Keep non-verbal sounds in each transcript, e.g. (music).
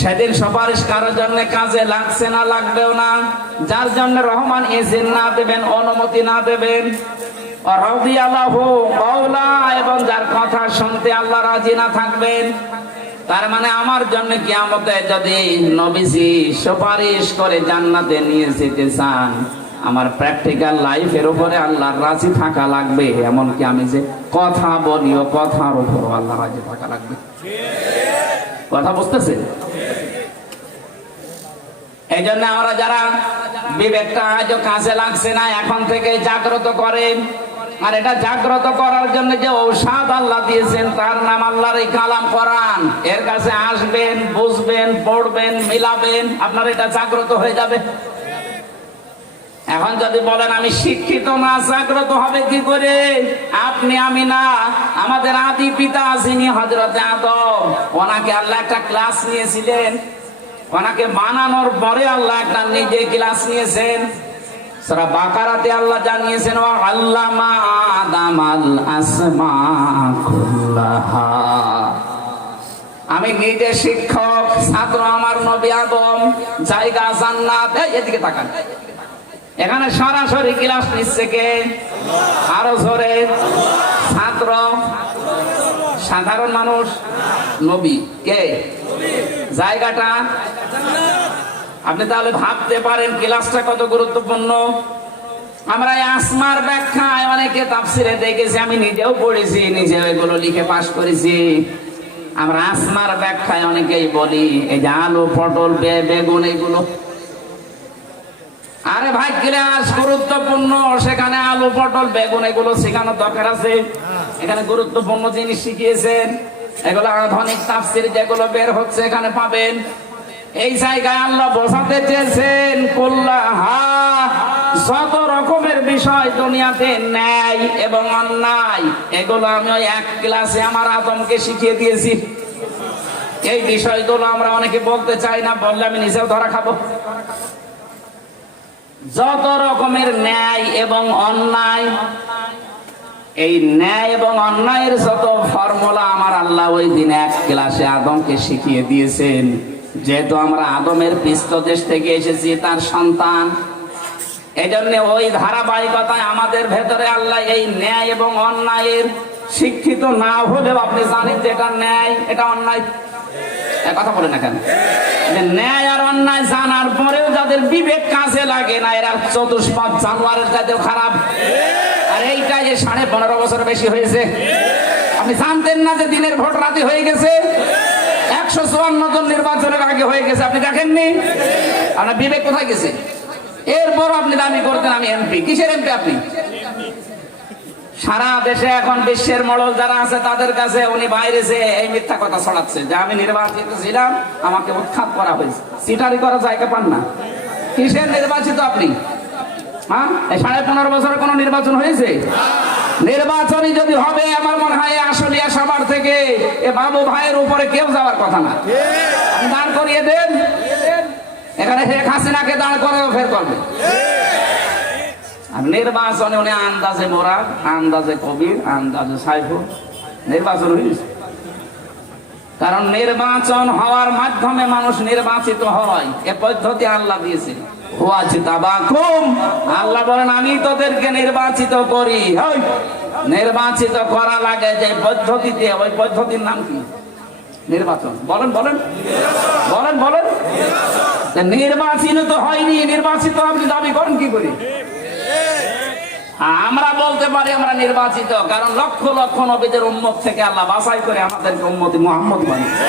সেদিন সুপারিশ কারোর জন্য কাজে লাগছে না, লাগবেও না। যার জন্য রহমান ইজিন না দেবেন, অনুমতি না দেবেন। এবং যার কথা শুনতে আল্লাহ রাজি না থাকবেন। তার মানে আমার জন্য কিয়ামতে যদি নবীজি সুপারিশ করে জান্নাতে নিয়ে যেতে চান, আমার প্র্যাকটিক্যাল লাইফের উপরে আল্লাহর রাজি থাকা লাগবে, এমনকি আমি যে কথা বলি ও কথার উপর আল্লাহ রাজি থাকা লাগবে। কথা বুঝতেছে এই জন্য আমরা যারা বিবেকটা আজও কাজে লাগছে না, এখন থেকে জাগ্রত করেন। আর এটা জাগ্রত করার জন্য যে ঔষধ আল্লাহ দিয়েছেন, তার নাম আল্লাহর এই কোরআন এর কাছে আসবেন, বুঝবেন, পড়বেন, মিলাবেন, আপনার এটা জাগ্রত হয়ে যাবে। এখন যদি বলেন, আমি শিক্ষিত না, জাগ্রত হবে কি করে? আপনি, আমি না, আমাদের আদি পিতা যিনি হজরতে আদম, ওনাকে আল্লাহ একটা ক্লাস নিয়েছিলেন। ওনাকে বানানোর পরে আল্লাহ একটা নিজে ক্লাস নিয়েছেন। সারা বাকারাতে আল্লাহ জানিয়েছেন আল্লামা আসমা আমি নিজে শিক্ষক, ছাত্র আমার নবী আদম জায়গা জান্নাত এদিকে তাকান। এখানে সরাসরি ক্লাস নিচ্ছে কে? আরও জোরে। ছাত্র, সাধারণ মানুষ, নবী। কে? জায়গাটা? আপনি তাহলে ভাবতে পারেন ক্লাসটা কত গুরুত্বপূর্ণ। আমরা আসমার ব্যাখ্যায় অনেকে তাফসিরে দেখেছি, আমি নিজেও পড়েছি নিজেও এগুলো লিখে পাশ করেছি। আমরা আসমার ব্যাখ্যায় অনেকেই বলি, এই যে আলু, পটল বেগুন, এইগুলো। আরে ভাই ক্লাস গুরুত্বপূর্ণ, সেখানে আলু, পটল, বেগুন, এগুলো শেখানোর দরকার আছে। এখানে গুরুত্বপূর্ণ জিনিস শিখিয়েছেন। এগুলো আধুনিক তাফসির যেগুলো বের হচ্ছে, এখানে পাবেন। এই জায়গায় আল্লাহ বসাতে চেয়েছেন কল্লাহা যত রকমের বিষয় দুনিয়াতে ন্যায় এবং অন্যায়, এগুলো আমি ওই এক ক্লাসে আমার আদমকে শিখিয়ে দিয়েছি। এই বিষয়গুলো আমরা অনেকে বলতে চাই না, বললে আমি নিজেও ধরা খাব। যত রকমের ন্যায় এবং অন্যায়, এই ন্যায় এবং অন্যায়ের যত ফর্মুলা আমার আল্লাহ ওই দিন এক ক্লাসে আদমকে শিখিয়ে দিয়েছেন। যেহেতু আমরা আদমের পৃষ্ঠদেশ থেকে এসেছি, তার সন্তান এই জন্য ওই ধারাবাহিকতায় আমাদের ভেতরে আল্লাহ এই ন্যায় এবং অন্যায়ের শিক্ষিত না হলেও আপনি জানেন যে এটা ন্যায়, এটা অন্যায়। কথা বলে না কেন? ন্যায় আর অন্যায় জানার পরেও যাদের বিবেক কাজে লাগে না, এরা চতুষ্পাদ জানোয়ারের চাইতেও খারাপ। আর এইটা যে সাড়ে পনেরো বছর বেশি হয়েছে। আপনি জানতেন না যে দিনের ভোট রাতে হয়ে গেছে? একশো চুয়ান্ন জন নির্বাচনের আগে হয়ে গেছে। আপনি দেখেননি? আপনার বিবেক কোথায় গেছে? এরপর আপনি দাবি করতেন, আমি এমপি কিসের এমপি আপনি? সারা দেশে এখন বিশ্বের মডল যারা আছে তাদের কাছে উনি বাইরে যে এই মিথ্যা কথা ছড়াচ্ছে যে আমি নির্বাচিত ছিলাম, আমাকে উৎখাত করা হয়েছে। সিটারি করা জায়গা পান না। কিসের নির্বাচিত আপনি? হ্যাঁ? সাড়ে পনেরো বছরে কোনো নির্বাচন হয়েছে? নির্বাচনই যদি হবে, আমার মনে হয় আসলিয়া সবার থেকে এ বাবু ভাইয়ের উপরে কেউ যাওয়ার কথা না। দাঁড় করিয়ে দেন। এখানে শেখ হাসিনাকে দাঁড় করে ফের করবে। আর নির্বাচনে উনি আন্দাজে মোরাদ, আন্দাজে কবির, আন্দাজে সাইফুল। নির্বাচন হয়েছে কারণ নির্বাচন হওয়ার মাধ্যমে মানুষ নির্বাচিত হয়। এ পদ্ধতি আল্লাহ দিয়েছে। আল্লাহ বলেন, আমি তোদেরকে নির্বাচিত করি। নির্বাচিত করা লাগে যে পদ্ধতিতে, ওই পদ্ধতির নাম কি? নির্বাচন। বলেন বলেন। বলেন বলেন। নির্বাচিত তো হয়নি, নির্বাচিত আপনি দাবি করেন কি করে? আমরা বলতে পারি আমরা নির্বাচিত, কারণ লক্ষ লক্ষ নবীদের উম্মত থেকে আল্লাহ বাছাই করে আমাদেরকে উম্মতি মোহাম্মদ বানিয়েছে।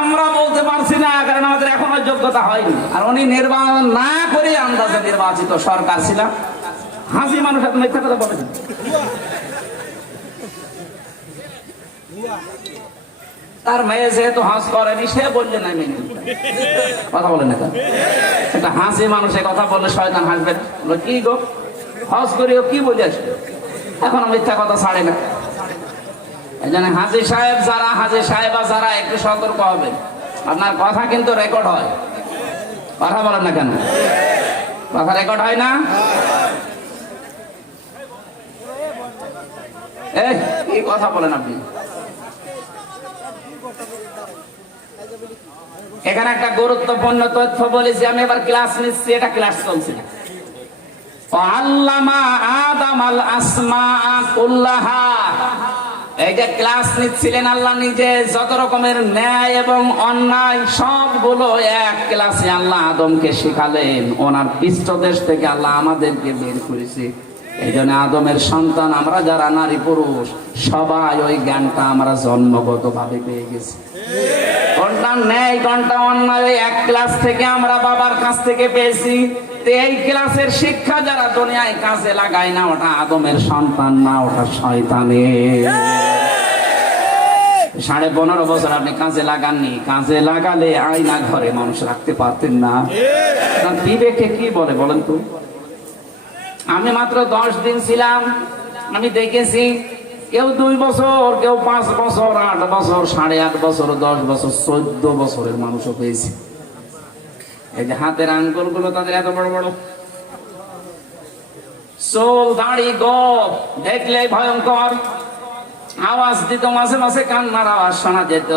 আমরা বলতে পারছি না, কারণ আমাদের এখনও যোগ্যতা হয়নি। আর উনি নির্বাচন না করে আন্দাজে নির্বাচিত সরকার ছিলাম। হাসি মানুষ এত মিথ্যা কথা বলেছেন। তার মেয়ে যেহেতু হাস করেনি, সে বললে না, মেনে কথা বলে না একটা হাসি মানুষের কথা বললে শয়তান হাসবে। কি গো? হজ করিও কি বলে আসবে? এখন মিথ্যা কথা ছাড়ে না। হাজি সাহেব যারা, হাজি যারা, একটু সতর্ক আপনার কথা কিন্তু রেকর্ড হয়। কথা বলেন না কেন? কথা রেকর্ড হয় না? এই কথা বলেন আপনি? এখানে একটা গুরুত্বপূর্ণ তথ্য বলেছি, আমি এবার ক্লাস নিচ্ছি, এটা ক্লাস চলছে আল্লামা আদম আসমা এই যে ক্লাস নিচ্ছিলেন আল্লাহ নিজে, যত রকমের ন্যায় এবং অন্যায় সবগুলো এক ক্লাসে আল্লাহ আদমকে শেখালেন। ওনার পৃষ্ঠদেশ থেকে আল্লাহ আমাদেরকে বের করেছে। এই জন্য আদমের সন্তান, আমরা যারা নারী পুরুষ, সবাই ওই জ্ঞানটা আমরা জন্মগত ভাবে পেয়ে গেছি। সাড়ে পনেরো বছর আপনি কাজে লাগাননি। কাজে লাগালে আয়না ঘরে মানুষ রাখতে পারতেন না। বিবেকে কি বলে বলেন তো? আমি মাত্র দশ দিন ছিলাম। আমি দেখেছি, কেউ দুই বছর, কেউ পাঁচ বছর, আট বছর, সাড়ে আট বছর, দশ বছর, চোদ্দ বছরের মানুষও পেয়েছে। এই যে হাতের আঙ্গুলগুলো তাদের এত বড় বড়। চোল, দাড়ি, গপ দেখলে ভয়ঙ্কর। আওয়াজ দিত, মাঝে মাঝে কান্নার আওয়াজ শোনা যেত।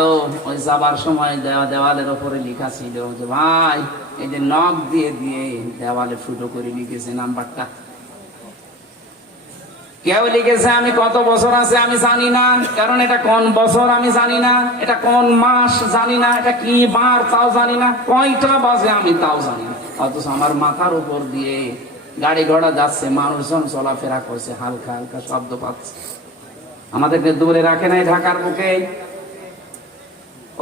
ওই যাবার সময় দেওয়া দেওয়ালের ওপরে লেখা ছিল যে, ভাই, এই যে নখ দিয়ে দিয়ে দেওয়ালে ফুটো করে লিখেছে নাম্বারটা। কেউ লিখেছে, আমি কত বছর আছে আমি জানি না। কারণ এটা কোন বছর আমি জানি না, এটা কোন মাস জানি না, এটা কি বার তাও জানি না, কয়টা বাজে আমি তাও জানি না। অথচ আমার মাথার উপর দিয়ে গাড়ি ঘোড়া যাচ্ছে, মানুষজন চলাফেরা করছে, হালকা হালকা শব্দ পাচ্ছে। আমাদেরকে দূরে রাখে নাই ঢাকার বুকে।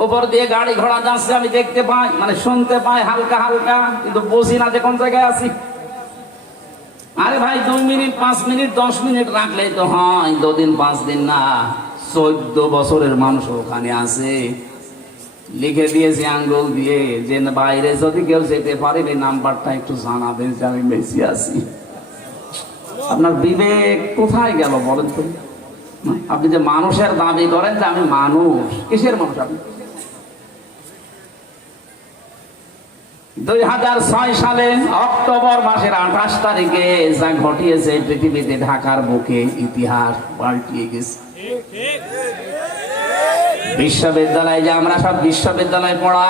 উপর দিয়ে গাড়ি ঘোড়া যাচ্ছে, আমি দেখতে পাই মানে শুনতে পাই হালকা হালকা, কিন্তু বুঝি না যে কোন জায়গায় আছি। আরে ভাই দুই মিনিট, পাঁচ মিনিট, দশ মিনিট রাখলেই তো হয়। দুদিন, পাঁচ দিন না, চোদ্দ বছরের মানুষ ওখানে আছে। লিখে দিয়েছে, আঙ্গুল দিয়ে, যে বাইরে যদি কেউ যেতে পারে, এই নাম্বারটা একটু জানাবেন যে আমি বেশি আছি। আপনার বিবেক কোথায় গেল বলেন তো? আপনি যে মানুষের দাবি করেন যে আমি মানুষ, কিসের মানুষ আপনি? দুই হাজার ছয় সালে অক্টোবর মাসের আঠাশ তারিখে যা ঘটিয়েছে পৃথিবীতে ঢাকার বুকে ইতিহাস পাল্টিয়ে গেছে। বিশ্ববিদ্যালয়ে যে আমরা সব বিশ্ববিদ্যালয়ে পড়া,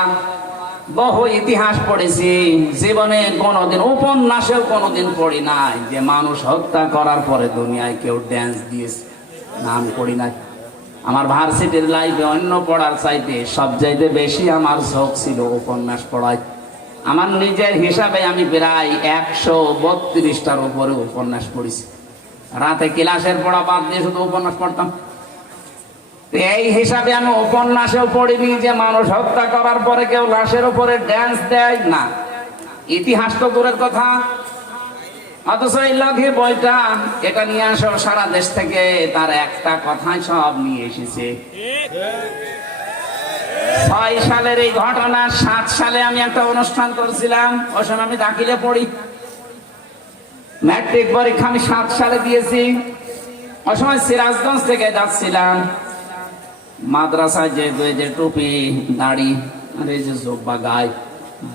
বহু ইতিহাস পড়েছি, জীবনে কোনোদিন, উপন্যাসেও কোনোদিন পড়ি নাই যে মানুষ হত্যা করার পরে দুনিয়ায় কেউ ড্যান্স দিয়েছে। নাম পড়ি নাই। আমার ভার্সিটির লাইফে অন্য পড়ার চাইতে সব চাইতে বেশি আমার শখ ছিল উপন্যাস পড়ায়। আমার নিজের হিসাবে আমি প্রায় একশো বত্রিশটার উপরে উপন্যাস পড়েছি। রাতে ক্লাসের পড়া বাদ দিয়ে শুধু উপন্যাস পড়তাম। এই হিসাবে আমি উপন্যাসেও পড়িনি যে মানুষ হত্যা করার পরে কেউ লাশের উপরে ড্যান্স দেয় না। ইতিহাস তো দূরের কথা। অথচ এই লঘে বইটা এটা নিয়ে আসো সারা দেশ থেকে তার একটা কথাই সব নিয়ে এসেছে। ছয় সালের এই ঘটনা, সাত সালে আমি একটা অনুষ্ঠান করছিলাম। ওই আমি দাখিলে পড়ি। ম্যাট্রিক পরীক্ষা আমি সাত সালে দিয়েছি। ওই সময় সিরাজগঞ্জ থেকে যাচ্ছিলাম। মাদ্রাসায় যে দুই যে টুপি, দাড়ি, আর এই যে জোব্বা গায়ে,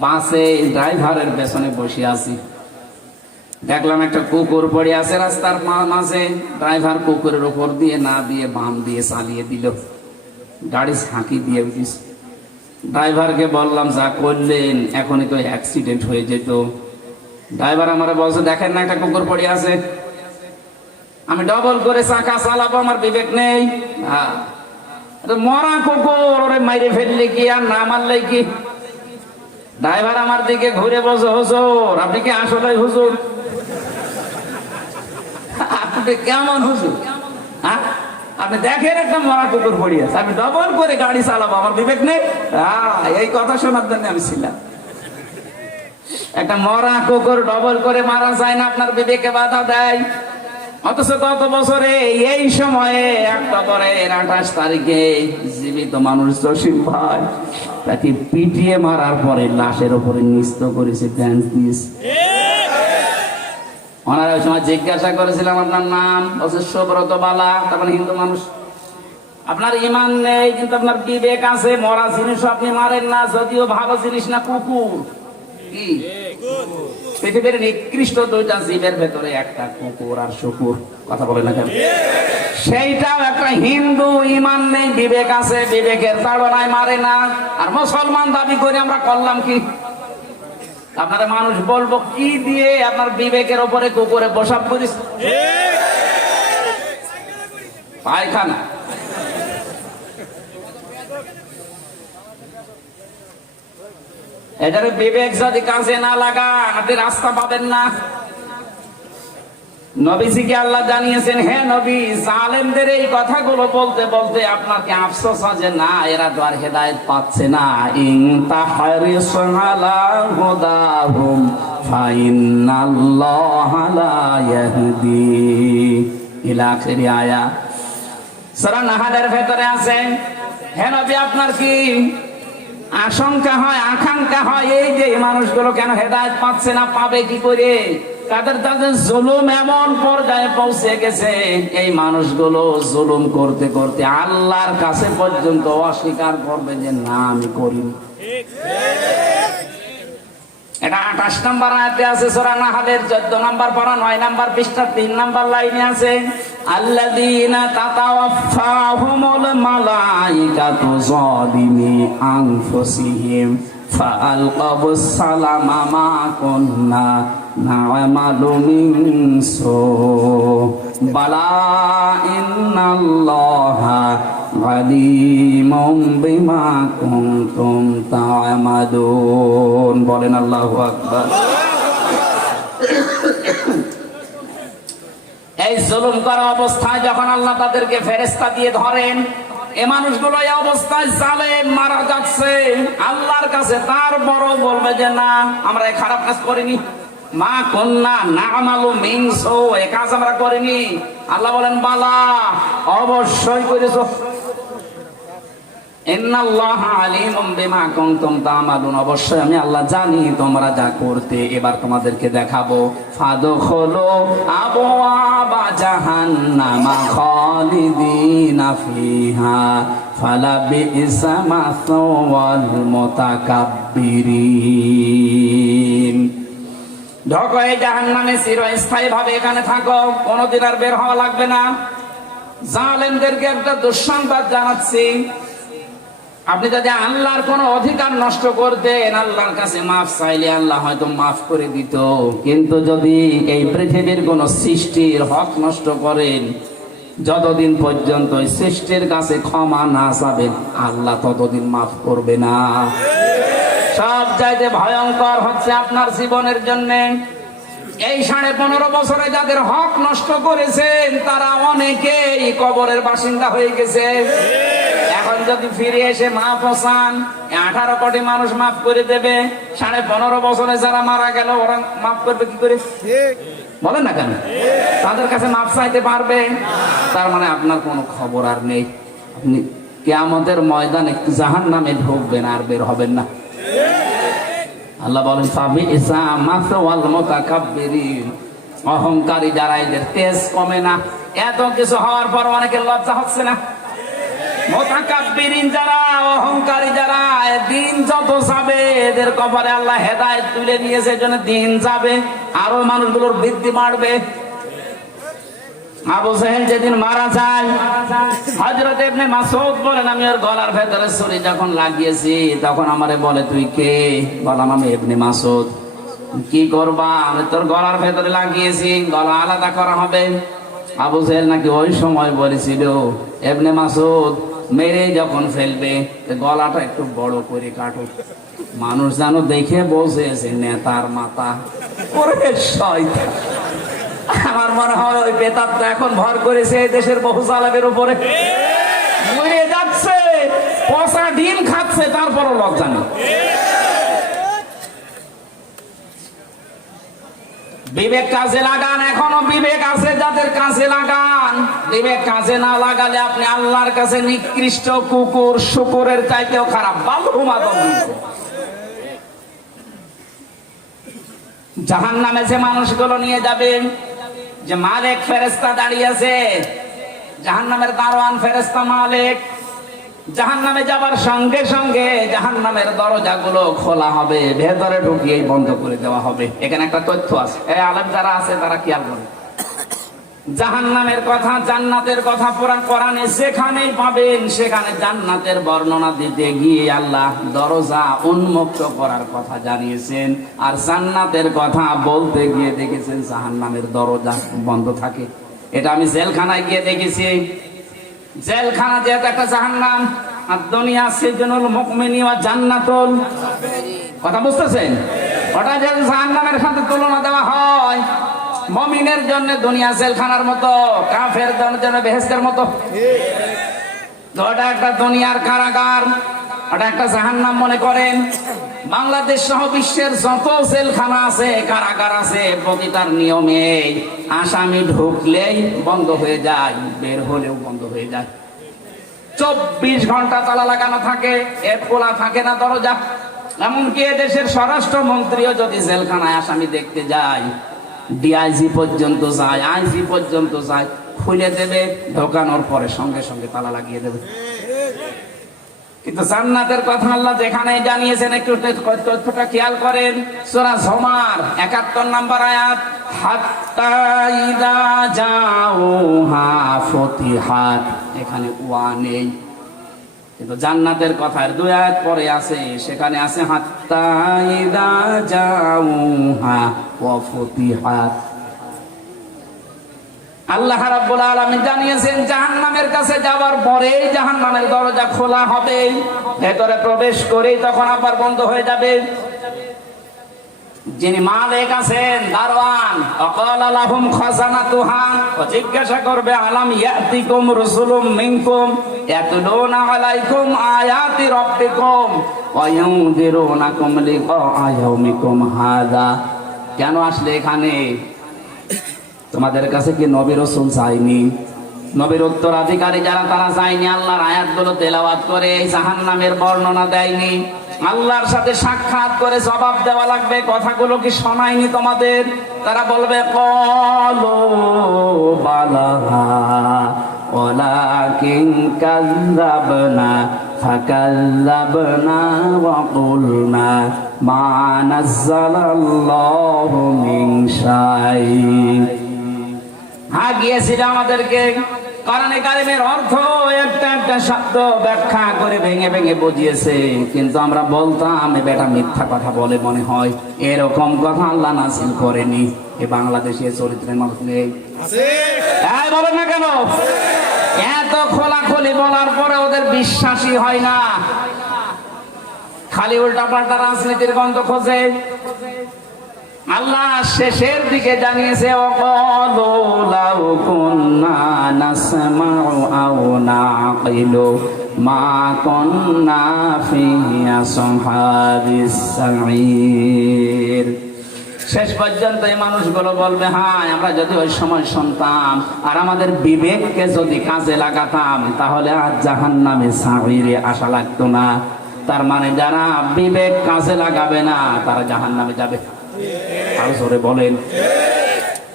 বাসে ড্রাইভারের পেছনে বসে আছি। দেখলাম একটা কুকুর পড়ে আছে রাস্তার মাঝে। ড্রাইভার কুকুরের উপর দিয়ে না দিয়ে বাম দিয়ে চালিয়ে দিল। গাড়ি ঝাঁকি দিয়ে দিস ড্রাইভারকে বললাম, যা করলেন, এখনই তো অ্যাক্সিডেন্ট হয়ে যেত। ড্রাইভার আমার বলছে, দেখেন না, একটা কুকুর পড়ে আছে। আমি ডবল করে চাকা চালাবো, আমার বিবেক নেই। মরা কুকুর, ওরে মাইরে ফেললে কি আর না মারলে কি? ড্রাইভার আমার দিকে ঘুরে বসে হুজুর, আপনি কি আসলে হুজুর? (laughs) আপনি কেমন হুজুর? হ্যাঁ? আপনি দেখেন একটা মরা কুকুর পড়ি আছে। আমি ডবল করে গাড়ি চালাবো, আমার বিবেক নেই। এই কথা শোনার জন্য আমি ছিলাম। একটা মরা কুকুর ডবল করে মারা যায় না, আপনার বিবেকে বাধা দেয়। অথচ গত বছরে এই সময়ে অক্টোবরের আঠাশ তারিখে জীবিত মানুষ জসিম ভাই, তাকে পিটিয়ে মারার পরে লাশের উপরে নিস্ত করেছে ড্যান্স দিয়েছে ওনারা ওই সময় জিজ্ঞাসা করেছিলাম আপনার নাম? বলছে, সুব্রত বালা। তারপরে হিন্দু মানুষ। আপনার ইমান নেই, কিন্তু আপনার বিবেক আছে। মরা জিনিস আপনি মারেন না, যদিও ভালো জিনিস না, কুকুর। পৃথিবীর নিকৃষ্ট দুইটা জীবের ভেতরে একটা কুকুর আর শুকুর। কথা বলে না কেন? সেইটাও একটা হিন্দু, ইমান নেই, বিবেক আছে, বিবেকের তাড়নায় মারে না। আর মুসলমান দাবি করে আমরা করলাম কি? আপনারা মানুষ বলব, কি দিয়ে আপনার বিবেকের ওপরে কুকুরে বসাব করিস? পায়খানা। এটারে বিবেক যদি কাজে না লাগা আপনি রাস্তা পাবেন না। নবীজিকে আল্লাহ জানিয়েছেন হ্যাঁ নবী, জালেমদের এই কথাগুলো বলতে বলতে আপনাকে আফসোস যে না, এরা তো আর হেদায়েত পাচ্ছে না। ইন তাহরিস আলা হুদাহুম ফাইনাল্লাহা লা ইয়াহদি। ইলা আখিরি আয়া। সূরা নাহালের ভেতরে আছে হ্যাঁ নবী, আপনার কি আশঙ্কা হয়, আকাঙ্ক্ষা হয় এই যে মানুষগুলো কেন হেদায়ত পাচ্ছে না, পাবে কি করে? তাদের তাদের জুলুম এমন পর্যায়ে পৌঁছে গেছে, এই মানুষগুলো জুলুম করতে করতে আল্লাহর কাছে পর্যন্ত অস্বীকার করবে যে, না, আমি করিনি। এটা আঠাশ নাম্বার আছে, সোরা চোদ্দ নাম্বার পড়া নয় নাম্বার পৃষ্ঠা, তিন নাম্বার লাইনে আছে তাতাওয়াফাহুমুল মালাইকাতু আনফুসিহিম। ফাআলকাবুস সালামা মা কুন্না না'মালু মিন সু। বালা ইন্নাল্লাহা আলিমুম বিমা কুনতুম তা'মালুন। বলেন আল্লাহু আকবার। এই জুলুম করা অবস্থায় যখন আল্লাহ তাদেরকে ফেরেস্তা দিয়ে ধরেন এ মানুষগুলো এই অবস্থায় চালে মারা যাচ্ছে। আল্লাহর কাছে তার বড় বলবে যে, না, আমরা খারাপ কাজ করিনি। মা কন্যা, না আমালু মিংস এ কাজ আমরা করিনি। আল্লাহ বলেন, বালা, অবশ্যই করেছ। অবশ্যই আমি আল্লাহ জানি তোমরা যা করতে, এবার তোমাদেরকে দেখাবো। ফাদখুলু আবওয়াবা জাহান্নামা খালিদিনা ফিহা। ফালা বিইসা মাসওয়াল মুতাকাব্বিরিন ঢোকো এই জাহান্নামে চিরস্থায়ী ভাবে এখানে থাকো, কোনোদিন আর বের হওয়া লাগবে না। জালেমদেরকে একটা দুঃসংবাদ জানাচ্ছি। আপনি যদি আল্লাহর কোন অধিকার নষ্ট করতেন, আল্লাহর কাছে মাফ চাইলে আল্লাহ হয়তো মাফ করে দিত। কিন্তু যদি এই পৃথিবীর কোন সৃষ্টির হক নষ্ট করেন, যতদিন পর্যন্ত সৃষ্টির কাছে ক্ষমা না চাবেন, আল্লাহ ততদিন মাফ করবে না। সব চাইতে ভয়ঙ্কর হচ্ছে আপনার জীবনের জন্য। এই সাড়ে পনেরো বছরে যাদের হক নষ্ট করেছেন, তারা অনেকেই কবরের বাসিন্দা হয়ে গেছে। এখন যদি ফিরে এসে মাফ হসান আঠারো কোটি মানুষ মাফ করে দেবে। সাড়ে পনেরো বছরে যারা মারা গেল ওরা মাফ করবে কি করে? বলেন না কেন? তাদের কাছে মাফ চাইতে পারবে। তার মানে আপনার কোনো খবর আর নেই। আপনি কেয়ামতের ময়দানে জাহান নামে ঢুকবেন আর বের হবেন না। আল্লাহ বলেন ফাবি ইসা মাসওয়াল মুতাকাব্বিরিন। অহংকারী যারা এদের তেজ কমে না। এত কিছু হওয়ার পর অনেকের লজ্জা হচ্ছে না। মোতাকাব্বিরিন যারা, অহংকারী যারা দিন যত যাবে, এদের কপালে আল্লাহ হেদায়েত তুলে নিয়েছে এজন্য দিন যাবে, আরও মানুষগুলোর বৃদ্ধি বাড়বে। আবু সাহেব যেদিন মারা যায় হজরত ইবনে মাসউদ বলেন, আমি ওর গলার ভেতরে ছুরি যখন লাগিয়েছি, তখন আমারে বলে, তুই কে? বললাম, আমি ইবনে মাসউদ। কি করবা? আমি তোর গলার ভেতরে লাগিয়েছি, গলা আলাদা করা হবে। আবু সাহেব নাকি ওই সময় বলেছিল এবনে মাসুদ, মেরে যখন ফেলবে গলাটা একটু বড় করে কাটো। মানুষ যেন দেখে বসেছে নেতার মাথা। ওরে আমার মনে হয় ওই বেতাবটা এখন ভর করেছে এই দেশের বহু চালাবের উপরে। মরে যাচ্ছে, পচা ডিম খাচ্ছে, তারপরও লজ্জা নেই। বিবেক কাজে লাগান, এখনও বিবেক আছে যাদের কাজে লাগান। বিবেক কাজে না লাগালে আপনি আল্লাহর কাছে নিকৃষ্ট কুকুর, শুকুরের চাইতেও খারাপ। বালহুমা জাহান নামে যে মানুষগুলো নিয়ে যাবে, যে মালিক ফেরেস্তা দাঁড়িয়ে আছে, জাহান্নামের দারোয়ান ফেরেস্তা মালিক। জাহান্নামে যাবার সঙ্গে সঙ্গে জাহান জাহান্নামের দরজাগুলো খোলা হবে, ভেতরে ঢুকিয়েই বন্ধ করে দেওয়া হবে। এখানে একটা তথ্য আছে। এই আলেম যারা আছে, তারা খেয়াল করে জাহান্নামের কথা, জান্নাতের কথা পুরাণ কোরআনে যেখানেই পাবেন, সেখানে জান্নাতের বর্ণনা দিতে গিয়ে আল্লাহ দরজা উন্মুক্ত করার কথা জানিয়েছেন। আর জান্নাতের কথা বলতে গিয়ে দেখেছেন জাহান্নামের দরজা বন্ধ থাকে। এটা আমি জেলখানায় গিয়ে দেখেছি। জেলখানা যেহেতু একটা জাহান্নাম, আর দুনিয়া সেজনুল মুকমিনি ওয়া জান্নাতুল। কথা বুঝতেছেন? ওটা যেহেতু জাহান্নামের সাথে তুলনা দেওয়া হয়, মমিনের জন্য দুনিয়া জেলখানার মতো কাফের জন্য বেহেস্তের মতো। তো ওটা একটা দুনিয়ার কারাগার, ওটা একটা জাহান্নাম মনে করেন। বাংলাদেশ সহ বিশ্বের যত জেলখানা আছে, কারাগার আছে, প্রতিটার নিয়মে আসামি ঢুকলেই বন্ধ হয়ে যায়, বের হলেও বন্ধ হয়ে যায়। চব্বিশ ঘণ্টা তালা লাগানো থাকে এর খোলা থাকে না দরজা। এমনকি দেশের স্বরাষ্ট্র মন্ত্রীও যদি জেলখানায় আসামি দেখতে যায়, ডিআইজি পর্যন্ত যায়, আইজি পর্যন্ত যায় খুলে দেবে, ঢোকানোর পরে সঙ্গে সঙ্গে তালা লাগিয়ে দেবে। কিন্তু জান্নাতের কথা আল্লাহ যেখানে জানিয়েছেন, একটু তথ্যটা খেয়াল করেন। সূরা জমার 71 নম্বর আয়াত, হাত্তা ইদা জাউহা ফতিহাত। এখানে ওয়া নেই। কিন্তু জান্নাতের কথার দুই আয়াত পরে আছে, সেখানে আছে, হাত্তা ইদা জাউহা ওয়া ফতিহাত। আল্লাহ রাব্বুল আলামিন জানিয়েছেন, জাহান্নামের কাছে যাওয়ার পরেই জাহান্নামের দরজা খোলা হবে। ভেতরে প্রবেশ করেই তখন আবার বন্ধ হয়ে যাবে। যিনি মালিক আছেন দারওয়ান অকাল আলাহুম খাজানাতুহা, ও জিজ্ঞাসা করবে, আলাম ইয়াতিকুম রাসূলুম মিনকুম, ইয়াতলুনা আলাইকুম আয়াতি রাব্বিকুম, ওয়া ইউনযিরুনাকুম লিকা ইয়াউমিকুম হাদা। কেন আসলে এখানে? তোমাদের কাছে কি নবী রসুল চাইনি নবীর উত্তরাধিকারী যারা তারা চাইনি আল্লাহর আয়াতগুলো তেলাওয়াত করে এই জাহান নামের বর্ণনা দেয়নি আল্লাহর সাথে সাক্ষাৎ করে জবাব দেওয়া লাগবে কথাগুলো কি শোনায়নি তোমাদের তারা বলবে কলো বালাহা ولكن كذبنا فكذبنا وقلنا ما نزل الله من شيء হ্যাঁ আমাদেরকে। কোরআনে কারিমের অর্থ একটা একটা শব্দ ব্যাখ্যা করে ভেঙে ভেঙে বুঝিয়েছে। কিন্তু আমরা বলতাম এ বেটা মিথ্যা কথা বলে মনে হয়। এরকম কথা আল্লাহ নাসিল করেনি। এ বাংলাদেশের চরিত্রের মানুষ নেই। বলেন না কেন? এত খোলাখুলি বলার পরে ওদের বিশ্বাসই হয় না। খালি উল্টা পাল্টা রাজনীতির গন্ধ খোঁজে। আল্লাহ শেষের দিকে জানিয়েছে, অকলু লাউ কুন্না নাসমাউ আও নাকিলু মা সাঈর শেষ পর্যন্ত এই মানুষগুলো বলবে হ্যাঁ আমরা যদি ওই সময় শুনতাম আর আমাদের বিবেককে যদি কাজে লাগাতাম, তাহলে আর জাহান নামে সাহিরে আসা লাগতো না। তার মানে যারা বিবেক কাজে লাগাবে না, তারা জাহান নামে যাবে আরও জোরে বলেন।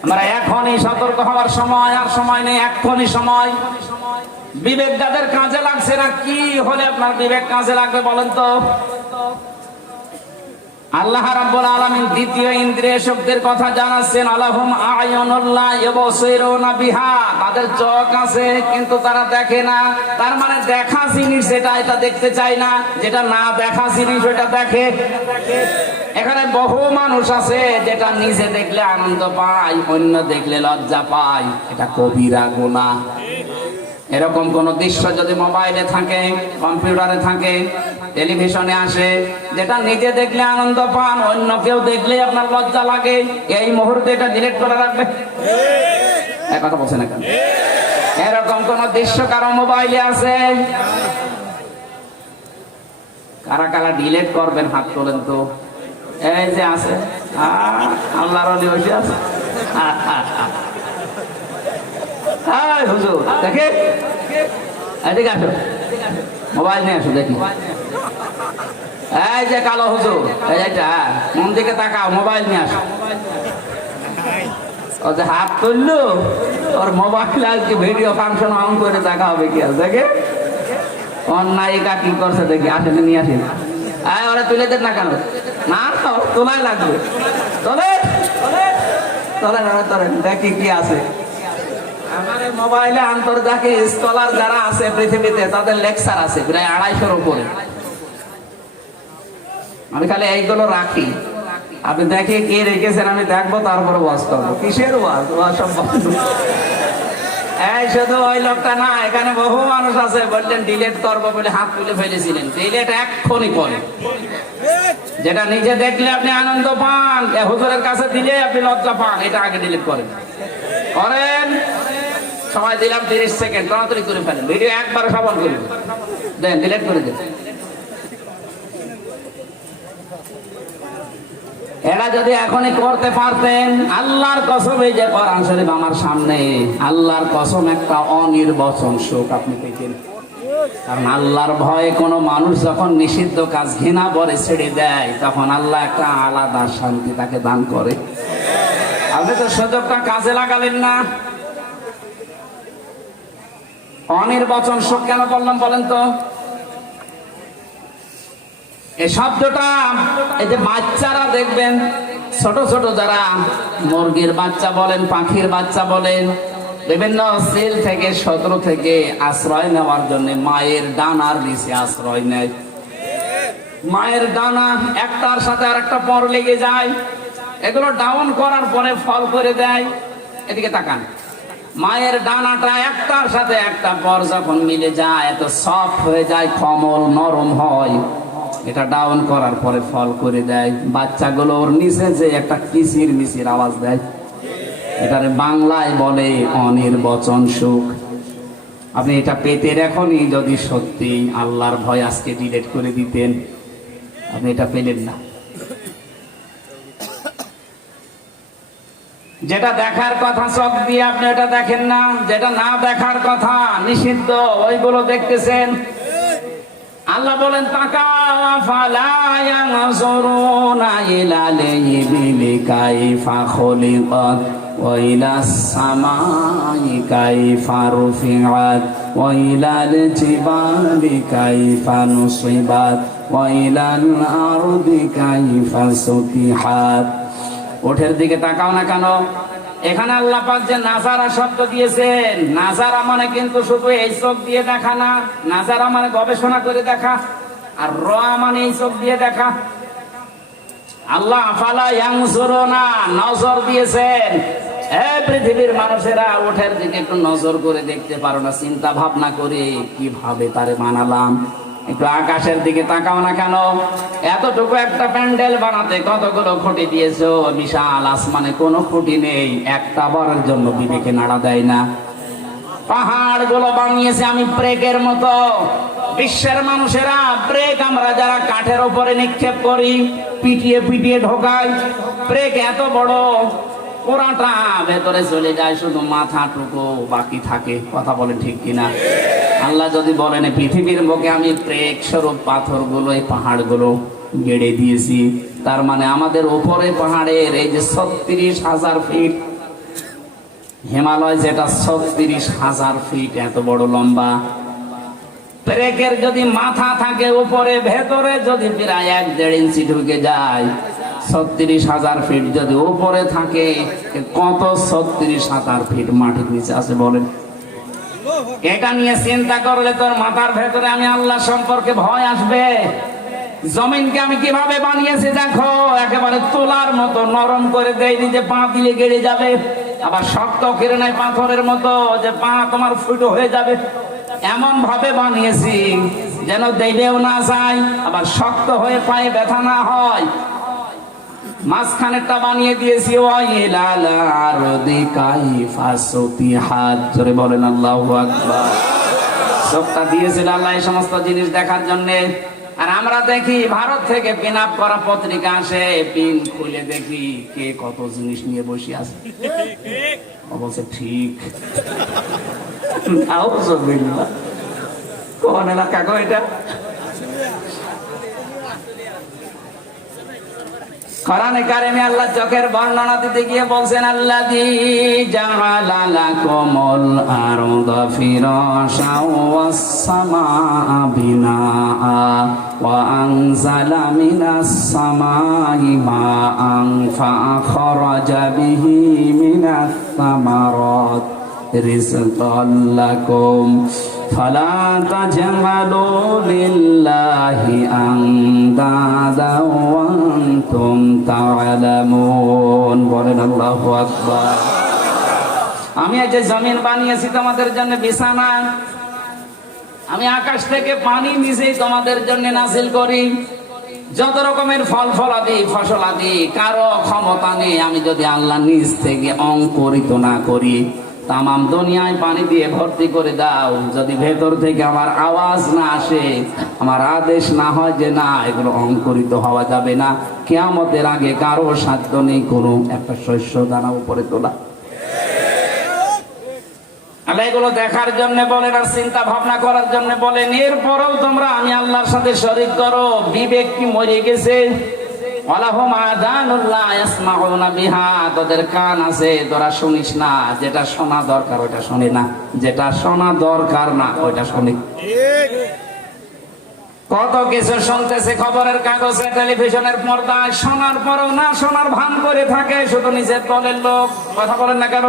আমরা এখনই সতর্ক হওয়ার সময়, আর সময় নেই এখনই সময়। বিবেক যাদের কাজে লাগছে না, কি হলে আপনার বিবেক কাজে লাগবে বলেন তো? আল্লাহ রাব্বুল আলামিন দ্বিতীয় ইন্দ্রিয় শক্তির কথা জানাচ্ছেন, আলাহুম আয়নুল্লাহ ইবসিরুনা বিহা। তাদের চোখ আছে, কিন্তু তারা দেখে না। তার মানে দেখা জিনিস যেটা এটা দেখতে চায় না, যেটা না দেখা জিনিস ওটা দেখে। এখানে বহু মানুষ আছে যেটা নিজে দেখলে আনন্দ পায়, অন্য দেখলে লজ্জা পায়। এটা কবিরা গুনাহ। এরকম কোন দৃশ্য যদি মোবাইলে থাকে, কম্পিউটারে থাকে, টেলিভিশনে আসে, যেটা নিজে দেখলে আনন্দ পান, অন্য কেউ দেখলে আপনার লজ্জা লাগে, এই মুহূর্তে এটা ডিলিট করে রাখবে। এক কথা বলছে না কেন? এরকম কোন দৃশ্য কারও মোবাইলে আছে? কারা কারা ডিলেট করবেন, হাত তোলেন তো। এই যে আছে। আল্লাহর আছে। হাই হুজুর। দেখে? এদিকে আসো। মোবাইল নিয়ে আসো দেখি। এই যে কালো হুজুর এই এটা, হ্যাঁ, মন দিকে তাকাও মোবাইল নিয়ে আসো। ও যে হাত তুললো ওর মোবাইল আজকে ভিডিও ফাংশন অন করে দেখা হবে কি আছে দেখে? অন্যায়িকা কি করছে দেখি আসেন নিয়ে আসেন। আয় ওরা তুলে দেন না কেন? না তোলাই লাগবে। তোলে? তোলেন ওরা তোলেন দেখি কি আছে। আমার মোবাইলে আন্তর্জাতিক স্কলার যারা আছে পৃথিবীতে, তাদের লেকচার আছে, প্রায় আড়াইশোর উপরে। আমি খালি এইগুলো রাখি। আপনি দেখে কে রেখেছেন, আমি দেখব, তারপরে ওয়াজ করব। কিসের ওয়াজ? ওয়াজ এই, শুধু ওই লোকটা না, এখানে বহু মানুষ আছে, বললেন ডিলেট করব বলে হাত তুলে ফেলেছিলেন। ডিলেট এক্ষুনি করে। যেটা নিজে দেখলে আপনি আনন্দ পান হুজুরের কাছে দিলে আপনি লজ্জা পান, এটা আগে ডিলিট করেন। করেন। সময় দিলাম তিরিশ সেকেন্ড, তাড়াতাড়ি করে ফেলেন। ভিডিও একবার সবল করে দেন ডিলিট করে দেন এরা যদি এখনই করতে পারতেন, আল্লাহর কসম, এই যে কোরআন শরীফ আমার সামনে, আল্লাহর কসম একটা অনির্বচন শোক আপনি পেতেন। কারণ আল্লাহর ভয়ে কোনো মানুষ যখন নিষিদ্ধ কাজ ঘৃণা বলে ছেড়ে দেয়, তখন আল্লাহ একটা আলাদা শান্তি তাকে দান করে। আপনি তো সুযোগটা কাজে লাগালেন না। অনির্বচন শোক কেন বললাম বলেন তো? এই শব্দটা, এই যে বাচ্চারা দেখবেন, ছোট ছোট যারা মুরগির বাচ্চা বলেন, পাখির বাচ্চা বলেন, বিভিন্ন সেল থেকে সতেরো থেকে আশ্রয় নেওয়ার জন্য মায়ের ডানার নিচে আশ্রয় নেয়। মায়ের ডানা একটার সাথে আর একটা পর লেগে যায়, এগুলো ডাউন করার পরে ফল করে দেয়। এদিকে তাকান। মায়ের ডানাটা একটার সাথে একটা পর যখন মিলে যায়, এত সফট হয়ে যায়, কমল নরম হয়। এটা ডাউন করার পরে ফল করে দেয়। বাচ্চাগুলো ওর নিচে যে একটা কিচির মিচির আওয়াজ দেয়। এটারে বাংলায় বলে অনির্বচন সুখ। আপনি এটা পেতে এখনই যদি সত্যি আল্লাহর ভয় আজকে ডিলেট করে দিতেন। আপনি এটা পেলেন না। যেটা দেখার কথা, চোখ দিয়ে আপনি এটা দেখেন না, যেটা না দেখার কথা, নিষিদ্ধ, ওইগুলো দেখতেছেন। আল্লাহ বলেন তাকাও ফালা ওঠের দিকে তাকাও না কেন? এখানে আল্লাহ পাক যে নাজারা শব্দ দিয়েছেন নাজারা মানে কিন্তু শুধু এই চোখ দিয়ে দেখা না নাজারা মানে গবেষণা করে দেখা, আর র মানে এই চোখ দিয়ে দেখা। আল্লাহ আফালা ইয়াংসুরুনা নজর দিয়েছেন। এ পৃথিবীর মানুষেরা ওঠের দিকে একটু নজর করে দেখতে পারো না, চিন্তা ভাবনা করে কীভাবে তারে বানালাম একটু আকাশের দিকে তাকাও না কেন? এতটুকু একটা প্যান্ডেল বানাতে কতগুলো খুঁটি দিয়েছ? বিশাল আসমানে কোনো খুঁটি নেই। একটা বারের জন্য বিবেকে নাড়া দেয় না। পাহাড়গুলো বানিয়েছে আমি ব্রেকের মতো। বিশ্বের মানুষেরা ব্রেক আমরা যারা কাঠের উপরে নিক্ষেপ করি, পিটিয়ে পিটিয়ে ঢোকাই। ব্রেক এত বড় পুরাটা ভেতরে চলে যায়, শুধু মাথাটুকু বাকি থাকে। কথা বলেন ঠিক কিনা? আল্লাহ যদি বলেন, পৃথিবীর বুকে আমি ব্রেক স্বরূপ পাথরগুলো, এই পাহাড়গুলো গেড়ে দিয়েছি। তার মানে আমাদের উপরে পাহাড়ের এই যে ছত্রিশ হাজার ফিট হিমালয়, যেটা ছত্রিশ হাজার ফিট এত বড় লম্বা। ব্রেকের যদি মাথা থাকে উপরে, ভেতরে যদি প্রায় এক দেড় ইঞ্চি ঢুকে যায়, ছত্রিশ হাজার ফিট যদি উপরে থাকে, কত ছত্রিশ হাজার ফিট মাটির নিচে আছে বলেন? এটা নিয়ে চিন্তা করলে তোর মাথার ভেতরে আমি আল্লাহ সম্পর্কে ভয় আসবে। জমিনকে আমি কীভাবে বানিয়েছি দেখো, একেবারে তোলার মতো নরম করে দেয় যে পা দিলে গেড়ে যাবে। আবার শক্ত কেড়ে নেয় পাথরের মতো যে পা তোমার ফুটো হয়ে যাবে। এমন ভাবে বানিয়েছি যেন দেবেও না যায়, আবার শক্ত হয়ে পায়ে ব্যথা না হয়। মাঝখানেরটা বানিয়ে দিয়েছি জোরে বলেন, আল্লাহু আকবার। চোখটা দিয়েছিল আল্লাহ এই সমস্ত জিনিস দেখার জন্য। আর আমরা দেখি ভারত থেকে পিন আপ করা পত্রিকা আসে পিন খুলে দেখি কে কত জিনিস নিয়ে বসে আছে। বলছে, ঠিক। কোন এলাকা গো এটা? কোরআনে কারিমে আল্লাহ চোখের বর্ণনা দিতে গিয়ে বলছেন, আল্লাযী জাআলা লাকুমুল আরদা ফিরাশাও ওয়াস সামাআ বিনাআ ওয়া আনজালা মিনাস সামাই মাআন ফাআখরাজা বিহি মিনাস সামারাত রিজকান লাকুম। فلا تجعلوا لله أندادا وأنتم تعلمون বলেন আল্লাহু আকবার আমি এই যে জমিন বানিয়েছি তোমাদের জন্য বিছানা আমি আকাশ থেকে পানি নিচেই তোমাদের জন্য নাসিল করি যত রকমের ফল ফলাদি ফসলাদি কারো ক্ষমতা নেই আমি যদি আল্লাহ নিজ থেকে অঙ্কুরিত না করি তামাম দুনিয়ায় পানি দিয়ে ভর্তি করে দাও। যদি ভেতর থেকে আমার আওয়াজ না আসে, আমার আদেশ না হয় যে না, এগুলো অঙ্কুরিত হওয়া যাবে না। কেয়ামতের আগে কারও সাধ্য নেই কোনো একটা শস্য দানা উপরে তোলা। এগুলো দেখার জন্য বলেন আর চিন্তা ভাবনা করার জন্য বলেন। এরপরেও তোমরা আমি আল্লাহর সাথে শরিক করো, বিবেক কি মরে গেছে? কত কিছু শুনতেছে খবরের কাগজে, টেলিভিশনের পর্দায়। শোনার পরও না, শোনার ভান করে থাকে। শুধু নিজের দলের লোক। কথা বলেন না কেন?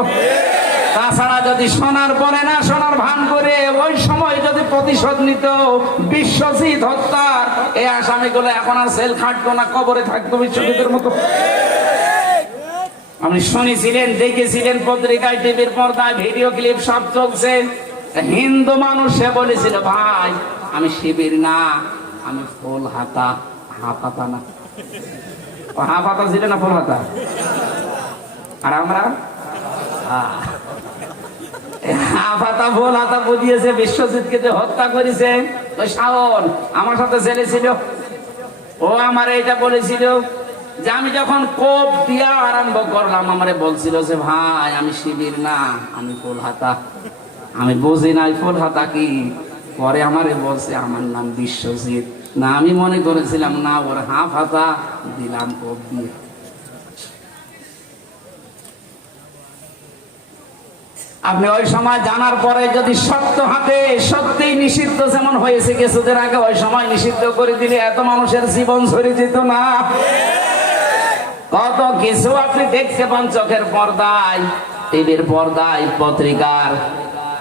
তাছাড়া যদি সোনার পরে না সোনার ভান করে, ওই সময় যদি প্রতিশোধ নিত বিশ্বজিৎ হত্যার এই আসামিগুলো এখন আর সেল খাটতো না, কবরে থাকতো বিশ্বজিতের মতো। আপনি শুনেছিলেন, দেখেছিলেন পত্রিকায়, টিভির পর্দায় ভিডিও ক্লিপ সব চলছে। হিন্দু মানুষ, সে বলেছিল, ভাই, আমি শিবির না, আমি ফুল হাতা, হাফাতা না। ও হাফ হাতা ছিল না ফুল হাতা? আর আমরা? আমি যখন কোপ দিয়া আরম্ভ করলাম, আমারে বলছিল যে, ভাই, আমি শিবির না, আমি ফুল হাতা আমি বুঝি নাই ফুল হাতা কি? পরে আমারে বলছে, আমার নাম বিশ্বজিৎ। না, আমি মনে করেছিলাম, না, ওর হাফ হাতা দিলাম কোপ দিয়ে। আপনি ওই সময় জানার পরে যদি সত্য হাতে সত্যি নিষিদ্ধ যেমন হয়েছে কিছুদিন আগে, ওই সময় নিষিদ্ধ করে দিলে এত মানুষের জীবন সরে যেত না। কত কিছু আপনি দেখতে পান চোখের পর্দায়, টিভির পর্দায়, পত্রিকার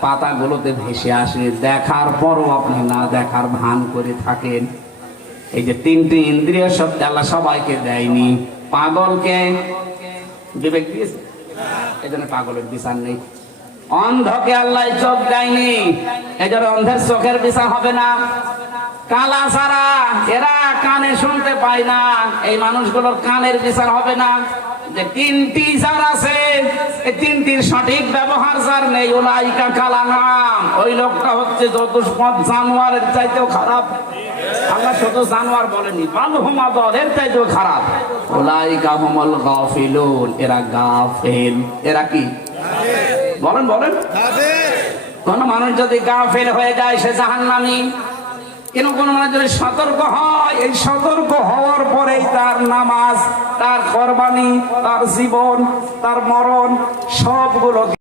পাতাগুলোতে ভেসে আসে। দেখার পরও আপনি না দেখার ভান করে থাকেন। এই যে তিনটি ইন্দ্রিয় শক্তি আল্লাহ সবাইকে দেয়নি। পাগলকে, বিবেক দিয়েছে? এই জন্য পাগলের বিচার নেই। অন্ধকে আল্লাহ চোখ দেয়নি। এই অন্ধের চোখের বিচার হবে না। কালা সারা, এরা কানে শুনতে পায় না। এই মানুষগুলোর কানের বিচার হবে না। যে তিনটি যার আছে, এই তিনটির সঠিক ব্যবহার যার নেই ওলাইকা কালা নাম। ওই লোকটা হচ্ছে চতুষ্পদ জানোয়ারের চাইতেও খারাপ। আল্লাহ শুধু জানোয়ার বলেনি, বালহুমা দল এর চাইতেও খারাপ। ওলাইকা হুমল গাফিলুন, এরা গাফেল। এরা কি? বলেন বলেন। কোন মানুষ যদি গা ফের হয়ে যায়, সে জাহান্নামী। কেন কোন মানুষ যদি সতর্ক হয়, এই সতর্ক হওয়ার পরেই তার নামাজ, তার কোরবানি, তার জীবন, তার মরণ, সবগুলো